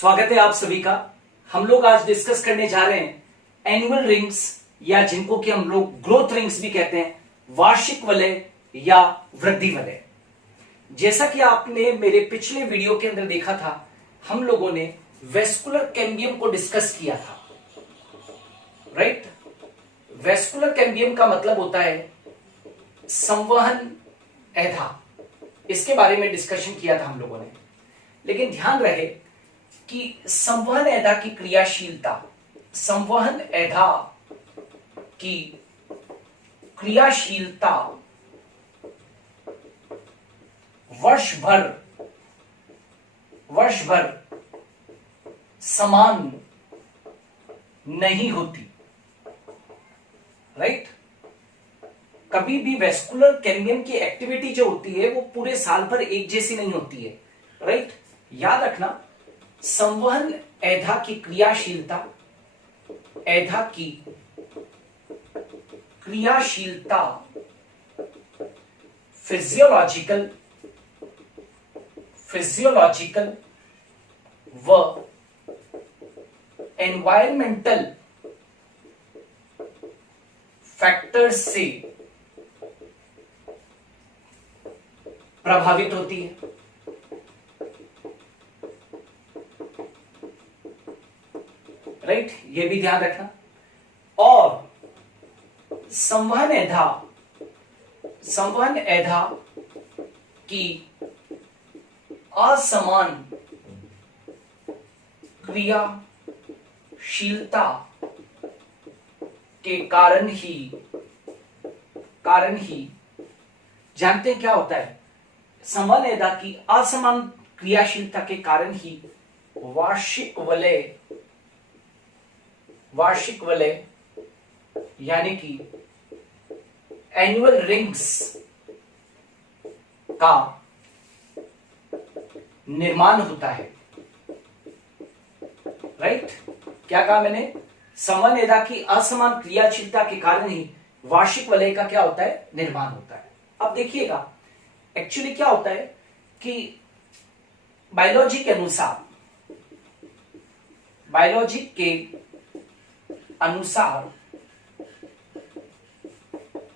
स्वागत है आप सभी का। हम लोग आज डिस्कस करने जा रहे हैं एनुअल रिंग्स या जिनको कि हम लोग ग्रोथ रिंग्स भी कहते हैं, वार्षिक वलय या वृद्धि वलय। जैसा कि आपने मेरे पिछले वीडियो के अंदर देखा था, हम लोगों ने वेस्कुलर कैम्बियम को डिस्कस किया था, राइट। वेस्कुलर कैम्बियम का मतलब होता है संवहन एधा। इसके बारे में डिस्कशन किया था हम लोगों ने, लेकिन ध्यान रहे कि संवहन एधा की क्रियाशीलता, संवहन एधा की क्रियाशीलता वर्ष भर समान नहीं होती, राइट। कभी भी वेस्कुलर कैम्बियम की एक्टिविटी जो होती है वो पूरे साल भर एक जैसी नहीं होती है, राइट। याद रखना, संवहन एधा की क्रियाशीलता, एधा की क्रियाशीलता फिजियोलॉजिकल व एनवायरमेंटल फैक्टर्स से प्रभावित होती है। राइट, ये भी ध्यान रखना। और संवहन एधा की असमान क्रियाशीलता के कारण ही जानते हैं क्या होता है? संवहन एधा की असमान क्रियाशीलता के कारण ही वार्षिक वलय यानी कि एनुअल रिंग्स का निर्माण होता है, राइट। क्या कहा मैंने? संवहन एधा की असमान क्रियाशीलता के कारण ही वार्षिक वलय का क्या होता है? निर्माण होता है। अब देखिएगा, एक्चुअली क्या होता है कि बायोलॉजी के अनुसार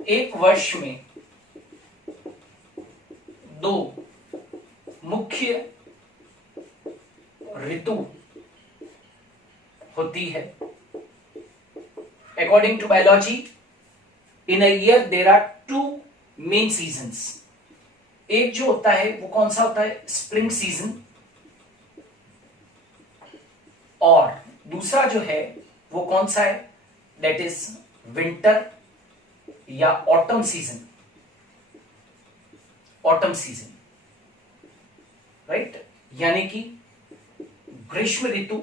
एक वर्ष में दो मुख्य ऋतु होती है। According to biology, in a year there are two main seasons. एक जो होता है वो कौन सा होता है? Spring season. और दूसरा जो है वो कौन सा है? दैट इज विंटर या ऑटम सीजन। राइट, यानी कि ग्रीष्म ऋतु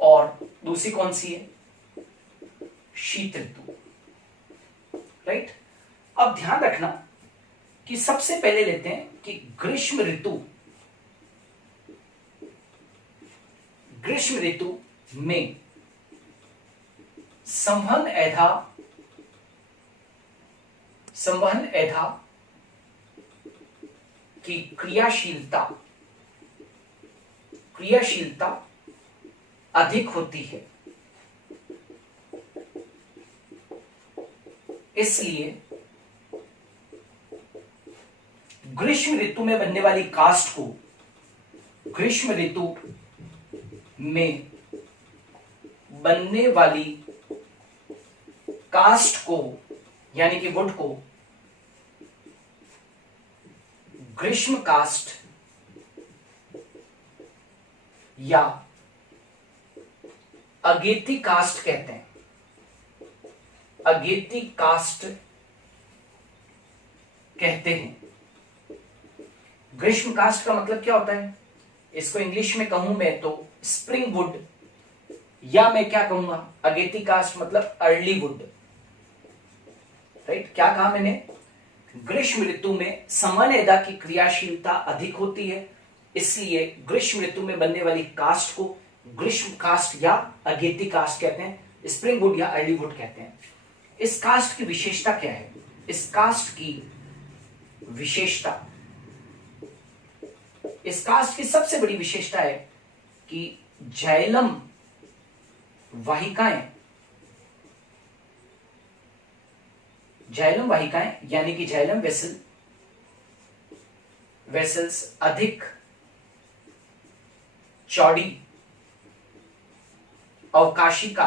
और दूसरी कौन सी है? शीत ऋतु, राइट। अब ध्यान रखना कि सबसे पहले लेते हैं कि ग्रीष्म ऋतु में संवहन एधा की क्रियाशीलता अधिक होती है। इसलिए ग्रीष्म ऋतु में बनने वाली कास्ट को, ग्रीष्म ऋतु में बनने वाली कास्ट को यानी कि वुड को ग्रीष्म कास्ट या अगेती कास्ट कहते हैं। अगेती कास्ट कहते हैं। ग्रीष्म कास्ट का मतलब क्या होता है? इसको इंग्लिश में कहूं मैं तो स्प्रिंग वुड, या मैं क्या कहूंगा? अगेती कास्ट मतलब अर्ली वुड, राइट। क्या कहा मैंने? ग्रीष्म ऋतु में संवहन एधा की क्रियाशीलता अधिक होती है, इसलिए ग्रीष्म ऋतु में बनने वाली कास्ट को ग्रीष्म कास्ट या अगेती कास्ट कहते हैं, स्प्रिंग वुड या अर्ली वुड कहते हैं। इस कास्ट की विशेषता क्या है? इस कास्ट की विशेषता इस कास्ट की सबसे बड़ी विशेषता है कि जाइलम वाहिकाएं यानी कि जाइलम वेसल्स अधिक चौड़ी अवकाशिका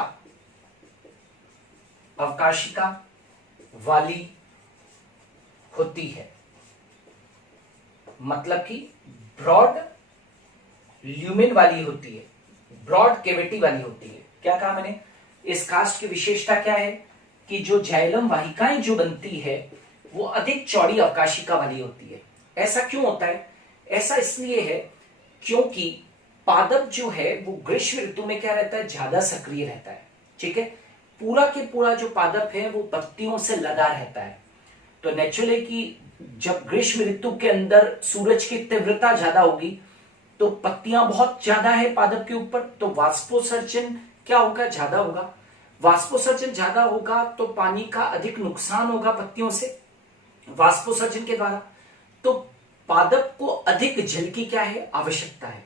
वाली होती है। मतलब कि ब्रॉड ल्यूमेन वाली होती है, ब्रॉड कैविटी वाली होती है। क्या कहा मैंने? इस कास्ट की विशेषता क्या है कि जो जाइलम वाहिकाएं जो बनती है वो अधिक चौड़ी अवकाशिका वाली होती है। ऐसा क्यों होता है? ऐसा इसलिए है क्योंकि पादप जो है वो ग्रीष्म ऋतु में क्या रहता है, ज्यादा सक्रिय रहता है। ठीक है, पूरा के पूरा जो पादप है वो पत्तियों से लदा रहता है। तो नेचुरली कि जब ग्रीष्म ऋतु के अंदर सूरज की तीव्रता ज्यादा होगी तो पत्तियां बहुत ज्यादा है पादप के ऊपर, तो वाष्पोत्सर्जन क्या होगा, ज्यादा होगा। वाष्पोत्सर्जन ज्यादा होगा तो पानी का अधिक नुकसान होगा पत्तियों से वाष्पोत्सर्जन के द्वारा। तो पादप को अधिक जल की क्या है, आवश्यकता है।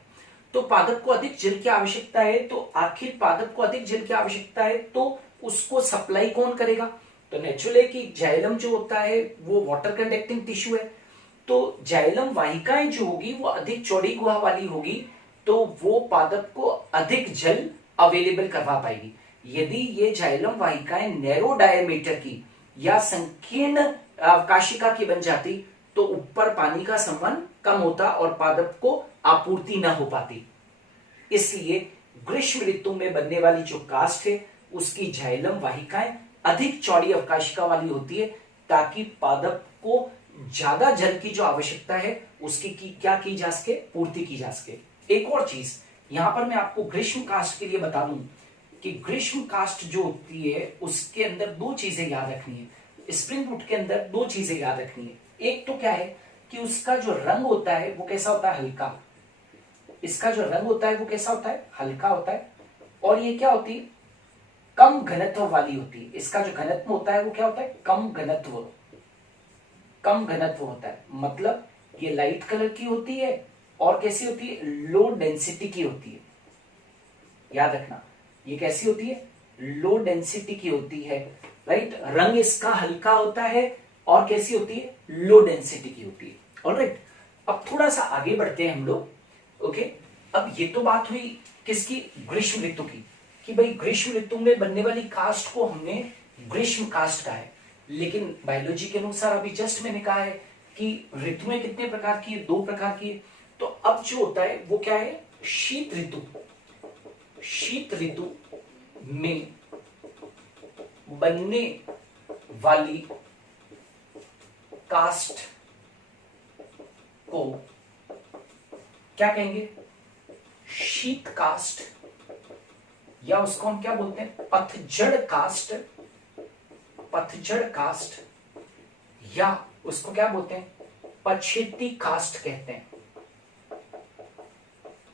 तो पादप को अधिक जल की आवश्यकता है, तो आखिर पादप को अधिक जल की आवश्यकता है तो उसको सप्लाई कौन करेगा? तो नेचुरली कि जाइलम जो होता है वो वाटर कंडक्टिंग टिश्यू है, तो जाइलम वाहिकाएं जो होगी वो अधिक चौड़ी गुहा वाली होगी, तो वो पादप को अधिक जल अवेलेबल करवा पाएगी। यदि ये जाइलम वाहिकाएं नैरो डायमीटर की या संकीर्ण अवकाशिका की बन जाती तो ऊपर पानी का संवहन कम होता और पादप को आपूर्ति न हो पाती। इसलिए ग्रीष्म ऋतु में बनने वाली जो कास्ट है उसकी जाइलम वाहिकाएं अधिक चौड़ी अवकाशिका वाली होती है, ताकि पादप को ज्यादा जल की जो आवश्यकता है उसकी क्या की जा सके, पूर्ति की जा सके। एक और चीज यहां पर मैं आपको ग्रीष्म कास्ट के लिए बता दूं कि ग्रीष्म कास्ट जो होती है उसके अंदर दो चीजें याद रखनी है। स्प्रिंग वुड के अंदर दो चीजें याद रखनी है। एक तो क्या है कि उसका जो रंग होता है वो कैसा होता है, हल्का। इसका जो रंग होता है वो कैसा होता है, हल्का होता है। और ये क्या होती है, कम घनत्व वाली होती है। इसका जो घनत्व होता है वो क्या होता है, कम घनत्व होता है। मतलब ये लाइट कलर की होती है और कैसी होती है, लो डेंसिटी की होती है। याद रखना, ये कैसी होती है, लो डेंसिटी की होती है। राइट, रंग इसका हल्का होता है और कैसी होती है, लो डेंसिटी की होती है। ऑलराइट, अब थोड़ा सा आगे बढ़ते हैं हम लोग। ओके, अब ये तो बात हुई किसकी, ग्रीष्म ऋतु की, कि भाई ग्रीष्म ऋतु में बनने वाली कास्ट को हमने ग्रीष्म कास्ट कहा है। लेकिन बायोलॉजी के अनुसार अभी जस्ट मैंने कहा है कि ऋतुएं कितने प्रकार की है, दो प्रकार की है। तो अब जो होता है वो क्या है, शीत ऋतु। शीत ऋतु में बनने वाली कास्ट को क्या कहेंगे, शीत कास्ट, या उसको हम क्या बोलते हैं, पतझड़ कास्ट। पतझड़ कास्ट या उसको क्या बोलते हैं, पछेती कास्ट कहते हैं।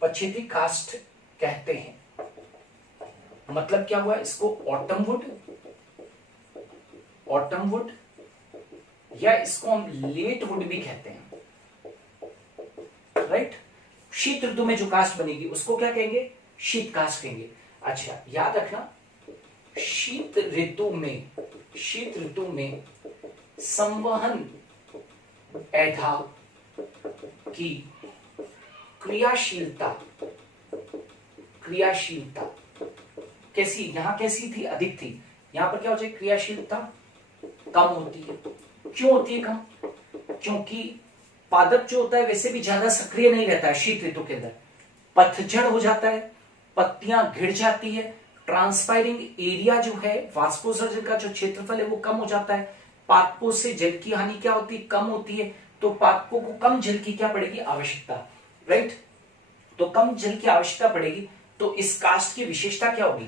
पछेती कास्ट कहते हैं। मतलब क्या हुआ, इसको ऑटम वुड या इसको हम लेट वुड भी कहते हैं। राइट, शीत ऋतु में जो कास्ट बनेगी उसको क्या कहेंगे, शीत कास्ट कहेंगे। अच्छा, याद रखना, शीत ऋतु में संवहन एधा की क्रियाशीलता कैसी, यहां कैसी थी, अधिक थी। यहां पर क्या हो जाए, क्रियाशीलता कम होती है। क्यों होती है कम, क्योंकि पादप जो होता है वैसे भी ज्यादा सक्रिय नहीं रहता है शीत ऋतु के अंदर। पतझड़ हो जाता है, पत्तियां गिर जाती है, ट्रांसपायरिंग एरिया जो है, वाष्पोत्सर्जन का जो क्षेत्रफल है वो कम हो जाता है। पादपों से जल की हानि क्या होती है, कम होती है। तो पादपों को कम जल की क्या पड़ेगी, आवश्यकता। राइट, तो कम जल की आवश्यकता पड़ेगी। तो इस कास्ट की विशेषता क्या होगी,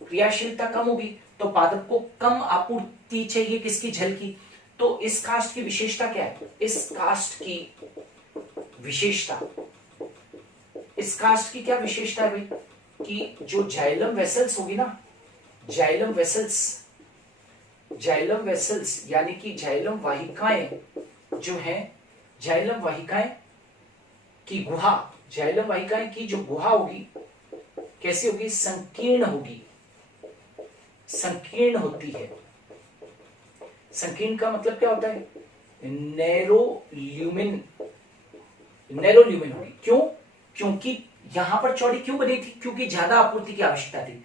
क्रियाशीलता कम होगी, तो पादप को कम आपूर्ति चाहिए किसकी, जल की। तो इस कास्ट की विशेषता क्या है, इस कास्ट की क्या विशेषता है भाई, कि जो जाइलम वेसल्स होगी ना, जाइलम वेसल्स यानी कि जाइलम वाहिकाएं जो हैं, जाइलम वाहिकाएं कि गुहा, जाइलम वाहिकाएं की जो गुहा होगी कैसी होगी, संकीर्ण होगी, संकीर्ण होती है। संकीर्ण का मतलब क्या होता है, नैरो ल्यूमिन, नैरो ल्यूमिन होगी। क्यों, क्योंकि यहां पर चौड़ी क्यों बनी थी, क्योंकि ज्यादा आपूर्ति की आवश्यकता थी।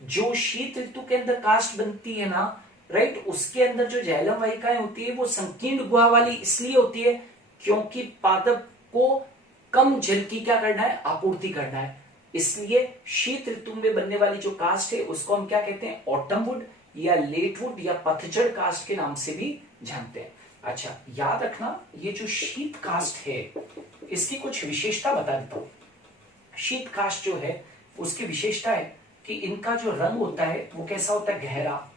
जो शीत ऋतु के अंदर कास्ट बनती है ना, राइट, उसके अंदर जो जाइलम वाहिकाएं होती है वो संकीर्ण गुहा वाली इसलिए होती है क्योंकि पादप को कम जल की क्या करना है, आपूर्ति करना है। इसलिए शीत ऋतु में बनने वाली जो कास्ट है उसको हम क्या कहते हैं, ऑटम वुड या लेट वुड या पतझड़ कास्ट के नाम से भी जानते हैं। अच्छा, याद रखना ये जो शीत कास्ट है इसकी कुछ विशेषता बता देता हूं। शीत कास्ट जो है उसकी विशेषता है कि इनका जो रंग होता है वो कैसा होता है, गहरा।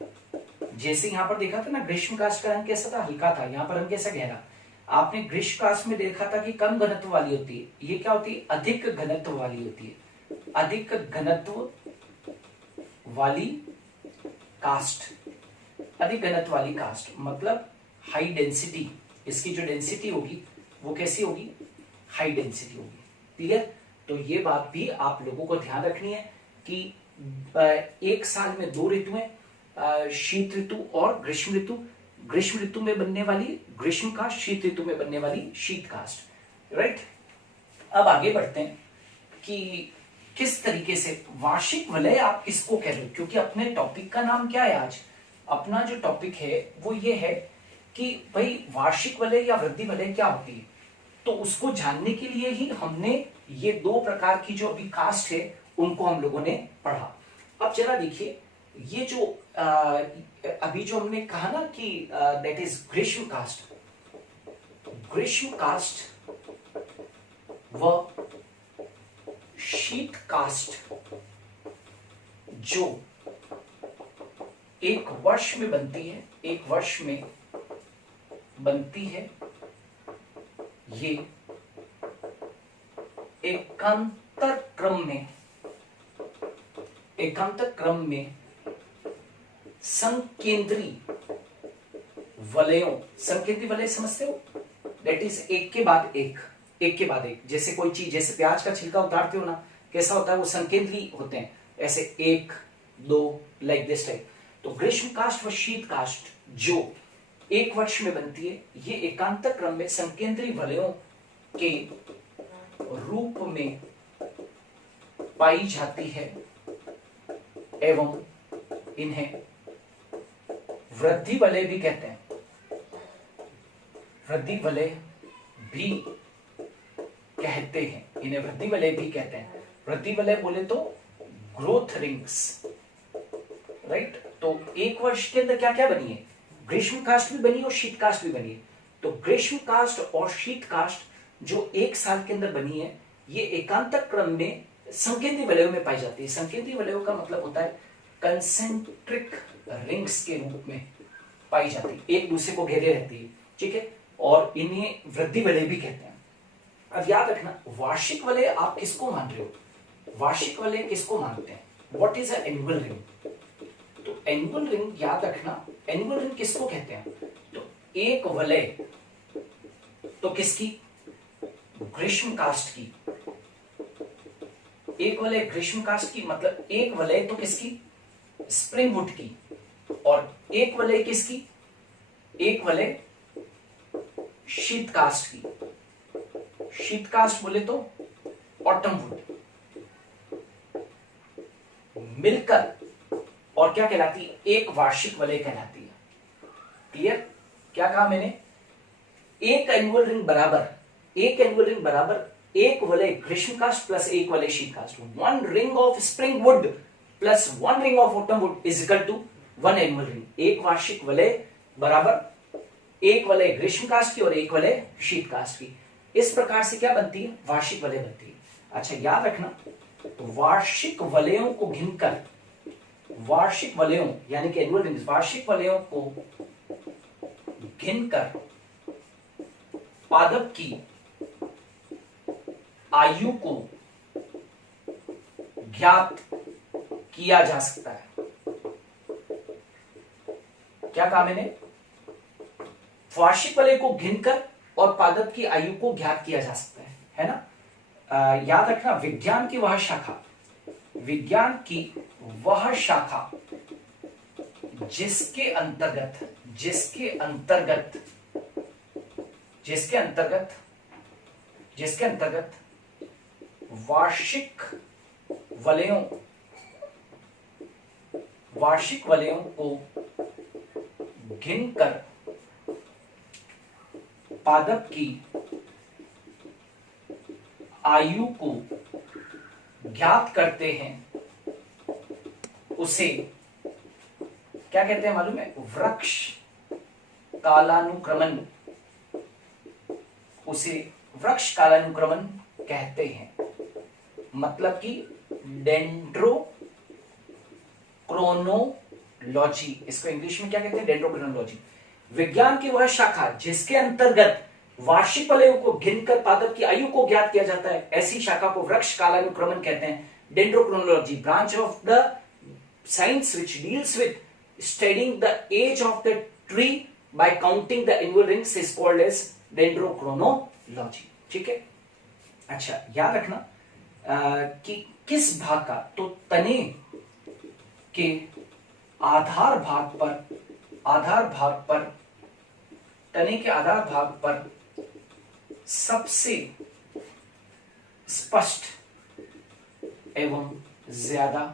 जैसे यहां पर देखा था ना, ग्रीष्म कास्ट का रंग कैसा था, हल्का था, यहां पर रंग कैसा, गहरा। आपने ग्रीष्म कास्ट में देखा था कि कम घनत्व वाली होती है, ये क्या होती है, अधिक घनत्व वाली होती है, अधिक घनत्व वाली कास्ट, अधिक घनत्व वाली कास्ट मतलब हाई डेंसिटी। इसकी जो डेंसिटी होगी वो कैसी होगी, हाई डेंसिटी होगी। क्लियर। तो ये बात भी आप लोगों को ध्यान रखनी है कि एक साल में दो ऋतुएं, शीत ऋतु और ग्रीष्म ऋतु। ग्रीष्म ऋतु में बनने वाली ग्रीष्म कास्ट, शीत ऋतु में बनने वाली शीत कास्ट, राइट। अब आगे बढ़ते हैं कि किस तरीके से वार्षिक वलय आप किसको कह रहे हो, क्योंकि अपने टॉपिक का नाम क्या है आज, अपना जो टॉपिक है वो ये है कि भाई वार्षिक वलय या वृद्धि वलय क्या होती है। तो उसको जानने के लिए ही हमने ये दो प्रकार की जो अभी कास्ट है उनको हम लोगों ने पढ़ा। अब जरा देखिए, ये जो अभी जो हमने कहा ना कि दैट इज ग्रीष्म कास्ट, ग्रीष्म कास्ट व शीत कास्ट जो एक वर्ष में बनती है, एक वर्ष में बनती है, ये एकांतर क्रम में संकेंद्री वलयों, संकेंद्री वलय समझते हो, दैट इज एक के बाद एक, एक के बाद एक। जैसे कोई चीज, जैसे प्याज का छिलका उतारते हो ना, कैसा होता है, वो संकेंद्री होते हैं, ऐसे एक दो, लाइक दिस टाइप। तो ग्रीष्म कास्ट व शीत कास्ट जो एक वर्ष में बनती है, ये एकांतर क्रम में संकेंद्री वलयों के रूप में पाई जाती है एवं इन्हें वृद्धि वलय भी कहते हैं, वृद्धि वलय भी कहते हैं, इन्हें वृद्धि वलय भी कहते हैं। वृद्धि वलय बोले तो ग्रोथ रिंग्स, राइट। तो एक वर्ष के अंदर क्या क्या बनी है, ग्रीष्म कास्ट भी बनी और शीत कास्ट भी बनी है। तो ग्रीष्म कास्ट और शीत कास्ट जो एक साल के अंदर बनी है, ये एकांतर क्रम में संकेंद्री वलयों में पाई जाती है। संकेंद्री वलयों का मतलब होता है कंसेंट्रिक रिंग्स के रूप में पाई जाती है, एक दूसरे को घेरे रहती है, ठीक है। और इन्हें वृद्धि वलय भी कहते हैं। अब याद रखना, वार्षिक वलय आप किसको मान रहे हो, वार्षिक वलय किसको मानते हैं, व्हाट इज एनुअल रिंग। तो एनुअल रिंग याद रखना, एनुअल रिंग किसको कहते हैं, तो एक वलय तो किसकी, ग्रीष्म कास्ट की, एक वलय ग्रीष्म कास्ट की, मतलब एक वलय तो किसकी, स्प्रिंग वुड की, और एक वलय किसकी, एक वलय शीत कास्ट की। शीत कास्ट बोले तो ऑटम वुड मिलकर और क्या कहलाती है, एक वार्षिक वलय कहलाती है। क्लियर। क्या कहा मैंने, एक एनुअल रिंग बराबर, एक एनुअल रिंग बराबर एक वलय ग्रीष्म कास्ट प्लस एक वलय शीत कास्ट। One ring of spring wood plus one ring of autumn wood is equal to one annual ring. एक वार्षिक वलय बराबर एक वलय ग्रीष्म कास्ट की और एक वलय शीत कास्ट की। इस प्रकार से क्या बनती है, वार्षिक वलय बनती है। अच्छा याद रखना, वार्षिक वलयों को गिनकर, वार्षिक वलयों यानी कि एनुअल रिंग्स, वार्षिक वलयों को गिनकर पादप की आयु को ज्ञात किया जा सकता है। क्या कहा मैंने, वार्षिक वलय को गिनकर और पादप की आयु को ज्ञात किया जा सकता है ना। याद रखना, विज्ञान की वह शाखा, विज्ञान की वह शाखा जिसके अंतर्गत जिसके अंतर्गत जिसके अंतर्गत जिसके अंतर्गत वार्षिक वलयों को गिनकर पादप की आयु को ज्ञात करते हैं, उसे क्या कहते हैं मालूम है? वृक्ष कालानुक्रमण। उसे वृक्ष कालानुक्रमण कहते हैं, मतलब कि डेंड्रोक्रोनोलॉजी। इसको इंग्लिश में क्या कहते हैं? डेंड्रोक्रोनोलॉजी। विज्ञान की वह शाखा जिसके अंतर्गत वार्षिक वलयों को गिनकर पादप की आयु को ज्ञात किया जाता है, ऐसी शाखा को वृक्ष कालानुक्रमण कहते हैं। Dendrochronology, branch of the science which deals with studying the age of the tree by counting the annual rings is called as dendrochronology. ठीक है, अच्छा याद रखना कि किस भाग का, तो तने के आधार भाग पर तने के आधार भाग पर सबसे स्पष्ट एवं ज्यादा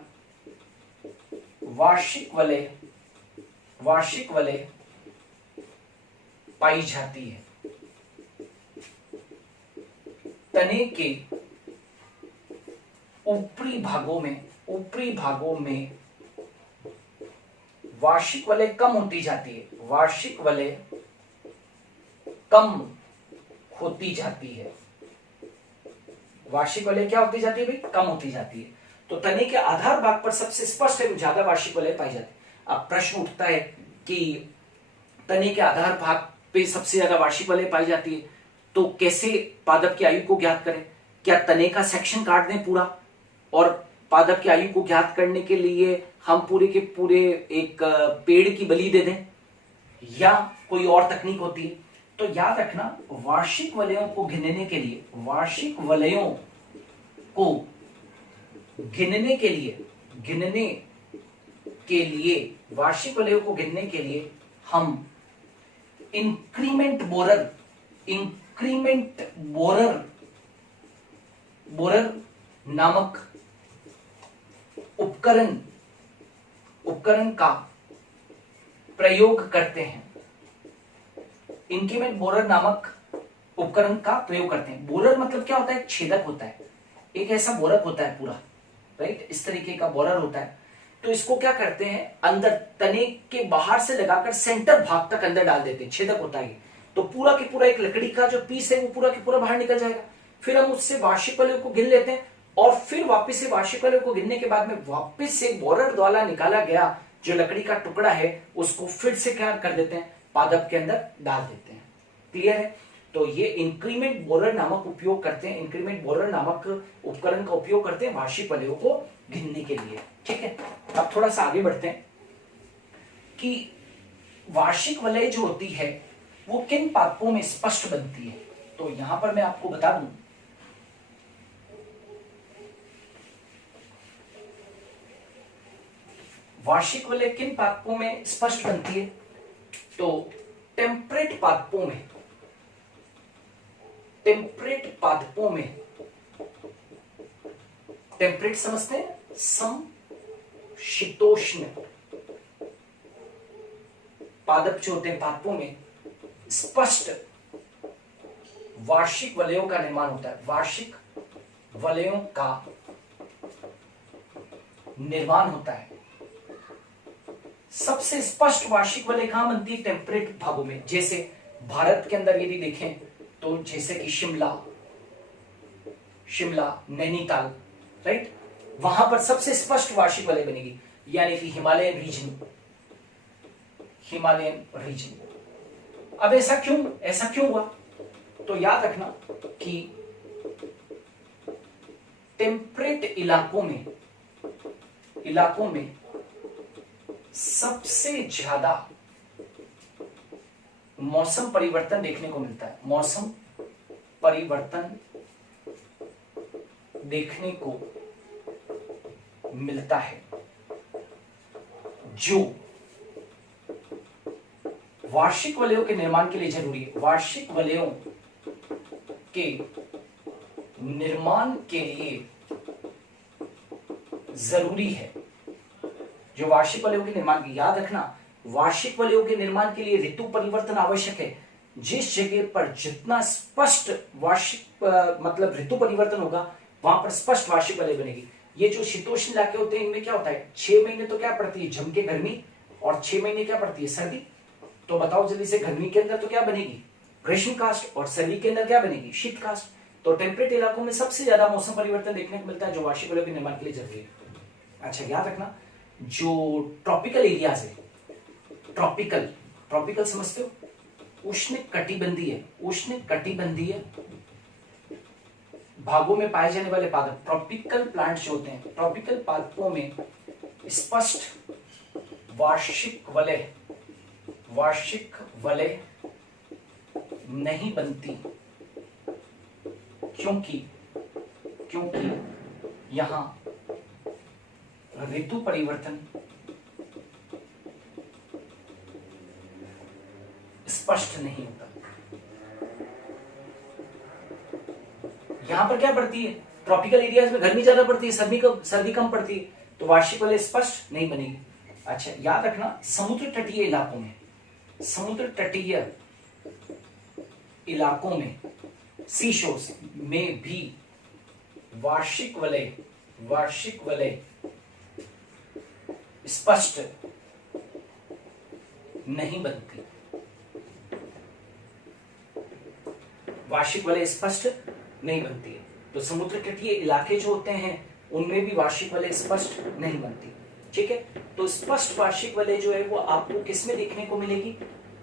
वार्षिक वलय पाई जाती है। तने के ऊपरी भागों में वार्षिक वलय कम होती जाती है। वार्षिक वलय कम होती जाती है। वार्षिक वलय क्या होती जाती है भाई? कम होती जाती है। तो तने के आधार भाग पर सबसे स्पष्ट एवं ज्यादा वार्षिक वलय पाई जाती है। अब प्रश्न उठता है कि तने के आधार भाग पे सबसे ज्यादा वार्षिक वलय पाई जाती है, तो कैसे पादप की आयु को ज्ञात करें? क्या तने का सेक्शन काट दें पूरा और पादप की आयु को ज्ञात करने के लिए हम पूरे के पूरे एक पेड़ की बलि दे दें, या कोई और तकनीक होती है? तो याद रखना, वार्षिक वलयों को गिनने के लिए वार्षिक वलयों को गिनने के लिए हम इंक्रीमेंट बोरर नामक उपकरण का प्रयोग करते हैं। इंक्रीमेंट बोरर नामक उपकरण का प्रयोग करते हैं। बोरर मतलब क्या होता है? छेदक होता है, एक ऐसा बोरक होता है पूरा, राइट, इस तरीके का बोरर होता है। तो इसको क्या करते हैं, अंदर तने के बाहर से लगाकर सेंटर भाग तक अंदर डाल देते हैं, छेदक होता है। तो पूरा के पूरा एक लकड़ी का जो पीस है वो पूरा के पूरा बाहर निकल जाएगा। फिर हम उससे वार्षिक वलयों को गिन लेते हैं और फिर वापस से वार्षिक वलयों को गिनने के बाद में वापस से बोरर द्वारा निकाला गया जो लकड़ी का टुकड़ा है उसको फिर से क्या कर देते हैं, पादप के अंदर डाल देते हैं। क्लियर है? तो ये इंक्रीमेंट बोरर नामक उपयोग करते हैं, इंक्रीमेंट बोरर नामक उपकरण का उपयोग करते हैं वार्षिक वलयों को गिनने के लिए। ठीक है, अब थोड़ा सा आगे बढ़ते हैं कि वार्षिक वलय जो होती है वो किन पादपों में स्पष्ट बनती है। तो यहां पर मैं आपको बता दूं, वार्षिक वलय किन पादपों में स्पष्ट बनती है। तो टेम्परेट पादपों में टेम्परेट समझते हैं, समशीतोष्ण पादप जो होते हैं पादपों में स्पष्ट वार्षिक वलयों का निर्माण होता है। वार्षिक वलयों का निर्माण होता है। सबसे स्पष्ट वार्षिक वलय कहां बनती है? टेम्परेट भागों में। जैसे भारत के अंदर यदि देखें तो जैसे कि शिमला, नैनीताल, राइट, वहां पर सबसे स्पष्ट वार्षिक वलय बनेगी, यानी कि हिमालयन रीजन। अब ऐसा क्यों हुआ? तो याद रखना कि टेम्परेट इलाकों में सबसे ज्यादा मौसम परिवर्तन देखने को मिलता है। मौसम परिवर्तन देखने को मिलता है जो वार्षिक वलयों के निर्माण के लिए जरूरी है। वार्षिक वलयों के निर्माण के लिए जरूरी है, जो वार्षिक वलयों के निर्माण की, याद रखना वार्षिक वलयों के निर्माण के लिए ऋतु परिवर्तन आवश्यक है। जिस जगह पर जितना स्पष्ट वार्षिक मतलब ऋतु परिवर्तन होगा वहां पर स्पष्ट वार्षिक वलय बनेगी। ये जो शीतोष्ण इलाके होते हैं इनमें क्या होता है, 6 महीने तो क्या पड़ती है जम के गर्मी, और 6 महीने क्या पड़ती है सर्दी। तो बताओ जल्दी से, गर्मी के अंदर तो क्या बनेगी ग्रीष्म काष्ठ, और सर्दी के अंदर क्या बनेगी शीत काष्ठ। तो टेम्परेट इलाकों में सबसे ज्यादा मौसम परिवर्तन देखने को मिलता है जो वार्षिक वलयों के निर्माण के लिए जरूरी है। अच्छा याद रखना, जो ट्रॉपिकल एरियाज है, ट्रॉपिकल समझते हो, उष्ण कटिबंधीय भागों में पाए जाने वाले पादप, ट्रॉपिकल प्लांट्स जो होते हैं, ट्रॉपिकल पादपों में स्पष्ट वार्षिक वलय नहीं बनती, क्योंकि यहां ऋतु परिवर्तन स्पष्ट नहीं होता। यहां पर क्या पड़ती है, ट्रॉपिकल एरियाज में गर्मी ज्यादा पड़ती है, सर्दी कम पड़ती है, तो वार्षिक वलय स्पष्ट नहीं बनेगी। अच्छा याद रखना, समुद्र तटीय इलाकों में सी शोर्स में भी वार्षिक वलय स्पष्ट नहीं बनती, वार्षिक वलय स्पष्ट नहीं बनती है। तो समुद्र तटीय इलाके जो होते हैं उनमें भी वार्षिक वलय स्पष्ट नहीं बनती। ठीक है, तो स्पष्ट वार्षिक वलय जो है वो आपको किसमें देखने को मिलेगी,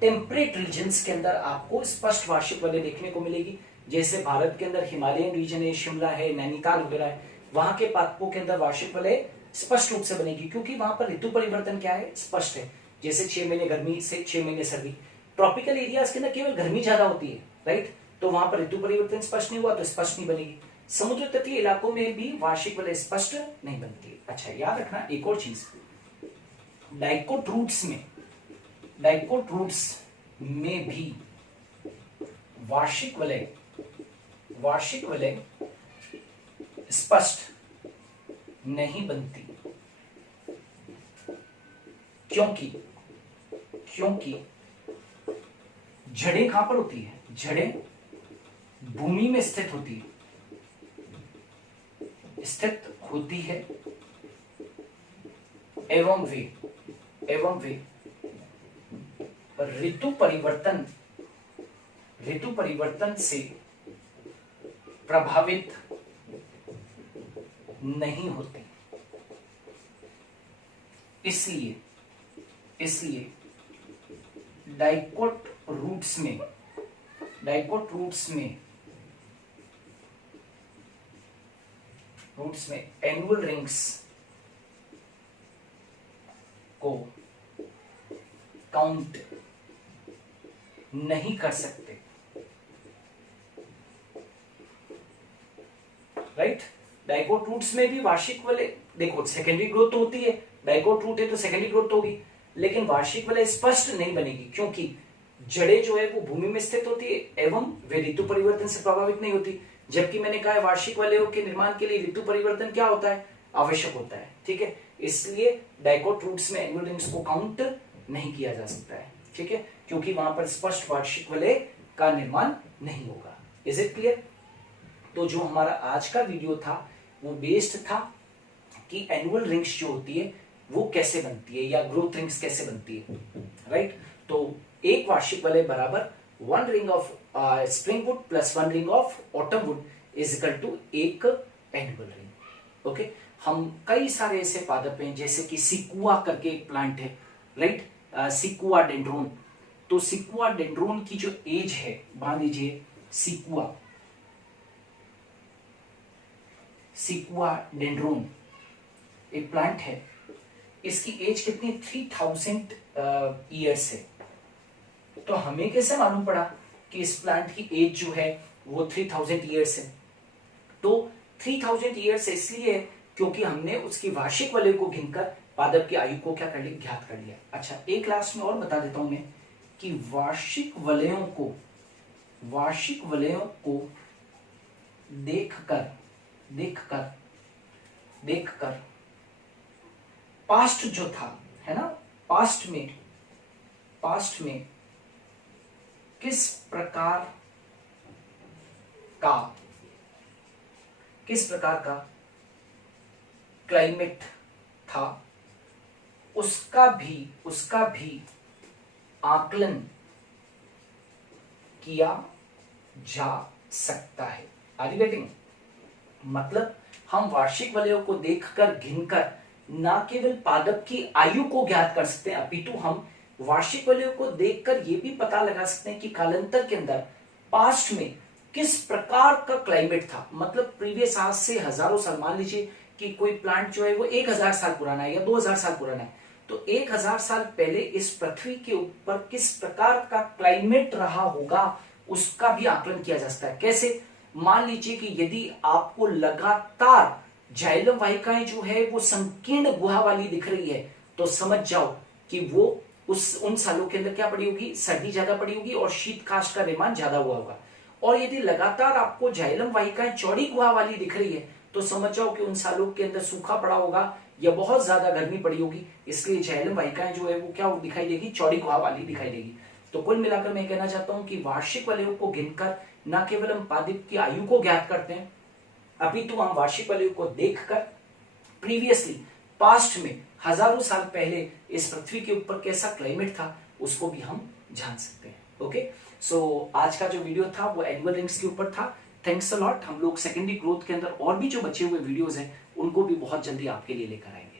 टेम्परेट रीजन्स के अंदर आपको स्पष्ट वार्षिक वलय देखने को मिलेगी। जैसे भारत के अंदर हिमालयन रीजन है, शिमला है, नैनीताल वगैरह है, वहां के पादपों के अंदर वार्षिक वलय स्पष्ट रूप से बनेगी, क्योंकि वहां पर ऋतु परिवर्तन क्या है, स्पष्ट है। जैसे 6 महीने गर्मी से 6 महीने सर्दी। ट्रॉपिकल एरियाज के अंदर केवल गर्मी ज्यादा होती है, राइट, तो वहां पर ऋतु परिवर्तन स्पष्ट नहीं हुआ तो स्पष्ट नहीं बनेगी। समुद्र तटीय इलाकों में भी वार्षिक वलय स्पष्ट नहीं बनती। अच्छा याद रखना एक और चीज, डाइकोट रूट्स में भी वार्षिक वलय स्पष्ट नहीं बनती, क्योंकि जड़ें कहां पर होती है, जड़ें भूमि में स्थित होती है एवं वे ऋतु परिवर्तन से प्रभावित नहीं होते। इसलिए डाइकोट रूट्स में एनुअल रिंग्स को काउंट नहीं कर सकते, राइट। डाइकोट रूट्स में भी वार्षिक वलय, देखो सेकेंडरी ग्रोथ तो होती है, डाइकोट रूट है तो सेकेंडरी ग्रोथ तो होगी, लेकिन वार्षिक वलय स्पष्ट नहीं बनेगी, क्योंकि जड़ें जो है वो भूमि में स्थित होती है एवं वे ऋतु परिवर्तन से प्रभावित नहीं होती। जबकि मैंने कहा है वार्षिक वलयों के निर्माण के लिए ऋतु परिवर्तन क्या होता है, आवश्यक होता है। ठीक है, इसलिए डाइकोट रूट्स में एनुअल रिंग्स को काउंट नहीं किया जा सकता है। ठीक है, क्योंकि वहां पर स्पष्ट वार्षिक वलय का निर्माण नहीं होगा। Is it clear? तो जो हमारा आज का वीडियो था वो बेस्ड था कि एनुअल रिंग्स जो होती है वो कैसे बनती है या ग्रोथ रिंग्स कैसे बनती है, राइट। तो एक वार्षिक वलय बराबर 1 ring of spring wood plus 1 ring of autumn wood is equal to एक एनुअल रिंग। ओके, हम कई सारे ऐसे पादप हैं जैसे कि सिकुआ करके एक प्लांट है, राइट, सिकुआ डेंड्रोन। तो सिकुआ डेंड्रोन की जो एज है, मान लीजिए सिकुआ डेंड्रोन एक प्लांट है, इसकी एज कितनी 3000 ईयर्स है। तो हमें कैसे मालूम पड़ा कि इस प्लांट की एज जो है वो 3000 ईयर्स है? तो 3000 ईयर्स इसलिए है क्योंकि हमने उसकी वार्षिक वलय को गिनकर पादप की आयु को क्या कर लिया, ज्ञात कर लिया। अच्छा, एक लास्ट में और बता देता हूं मैं कि वार्षिक वलयों को देखकर पास्ट जो था, है ना, पास्ट में किस प्रकार का क्लाइमेट था, उसका भी आकलन किया जा सकता है। Are you getting? मतलब हम वार्षिक वलयों को देखकर गिनकर ना केवल पादप की आयु को ज्ञात कर सकते हैं, अपितु हम वार्षिक वलयों को देखकर यह भी पता लगा सकते हैं कि कालांतर के अंदर पास्ट में किस प्रकार का क्लाइमेट था। मतलब प्रीवियस आज से हजारों साल, मान लीजिए कि कोई प्लांट जो है वो 1000 साल पुराना है या 2000 साल पुराना है, तो 1000 साल पहले इस पृथ्वी के ऊपर किस प्रकार का क्लाइमेट रहा होगा उसका भी आकलन किया जा सकता है। कैसे? मान लीजिए कि यदि आपको लगातार जाइलम वाहिकाएं जो है वो संकीर्ण गुहा वाली दिख रही है, तो समझ जाओ कि वो उन सालों के अंदर क्या पड़ी होगी, सर्दी ज्यादा पड़ी होगी और शीत काष्ठ का निर्माण ज्यादा हुआ होगा। और यदि लगातार आपको जाइलम वाहिकाएं चौड़ी गुहा वाली दिख रही है, तो समझ जाओ कि उन सालों के अंदर सूखा पड़ा होगा या बहुत ज्यादा गर्मी पड़ी होगी, इसलिए जाइलम वाहिकाएं जो है वो क्या दिखाई देगी, चौड़ी गुहा वाली दिखाई देगी। तो कुल मिलाकर मैं कहना चाहता हूं कि वार्षिक वलयों को गिनकर न केवल हम पादप की आयु को ज्ञात करते हैं, अपितु हम वार्षिक वलयों को देखकर प्रीवियसली पास्ट में हजारों साल पहले इस पृथ्वी के ऊपर कैसा क्लाइमेट था उसको भी हम जान सकते हैं। ओके, सो आज का जो वीडियो था वो एनुअल रिंग्स के ऊपर था। Thanks a lot. हम लोग सेकेंडरी ग्रोथ के अंदर और भी जो बचे हुए वीडियोस हैं उनको भी बहुत जल्दी आपके लिए लेकर आएंगे।